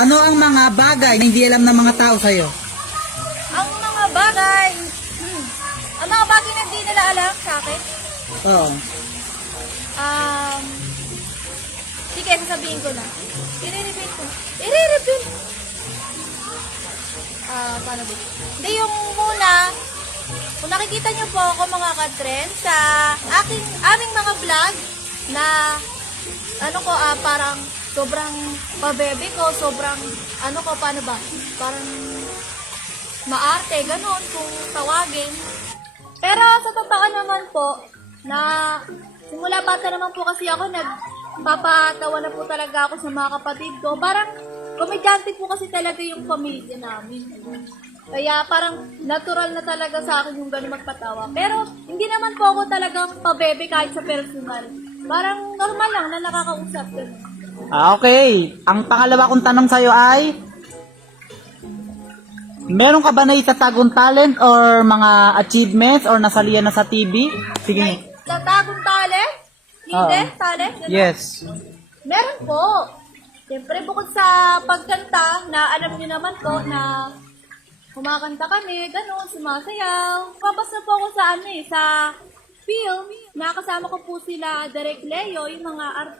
Ano ang mga bagay na hindi alam ng mga tao sa'yo? Ang mga bagay, hmm, ang mga bagay na hindi nila alam sa akin, Oo. um, sige, sasabihin ko na. I-reveal ko. I-reveal. Ah, paano ba? Hindi, yung muna, kung nakikita niyo po ako mga katren sa aking, aming mga vlog na ano ko, ah, parang sobrang pabebe ko, sobrang, ano ko, paano ba? Parang maarte, ganun, kung tawagin. Pero sa totoo naman po, na simula bata naman po kasi ako, nagpapatawa na po talaga ako sa mga kapatid ko. Parang komedyante po kasi talaga yung pamilya namin. Kaya parang natural na talaga sa akin yung gano'n magpatawa. Pero hindi naman po ako talagang pabebe kahit sa personal. Parang normal lang na nakakausap ko. Ah, okay. Ang pangalawa kong tanong sa'yo ay, meron ka ba na itatagong talent or mga achievements or nasalihan na sa TV? Sige. Like, tatagong tale? Hindi, Oo. tale? Ganun. Yes. Meron po. Siyempre, bukod sa pagkanta, na alam niyo naman po na kumakanta kami, ganun, sumasayaw. Papas na po ako sa ano eh, sa film. Nakasama ko po sila Direk Leo, yung mga artist.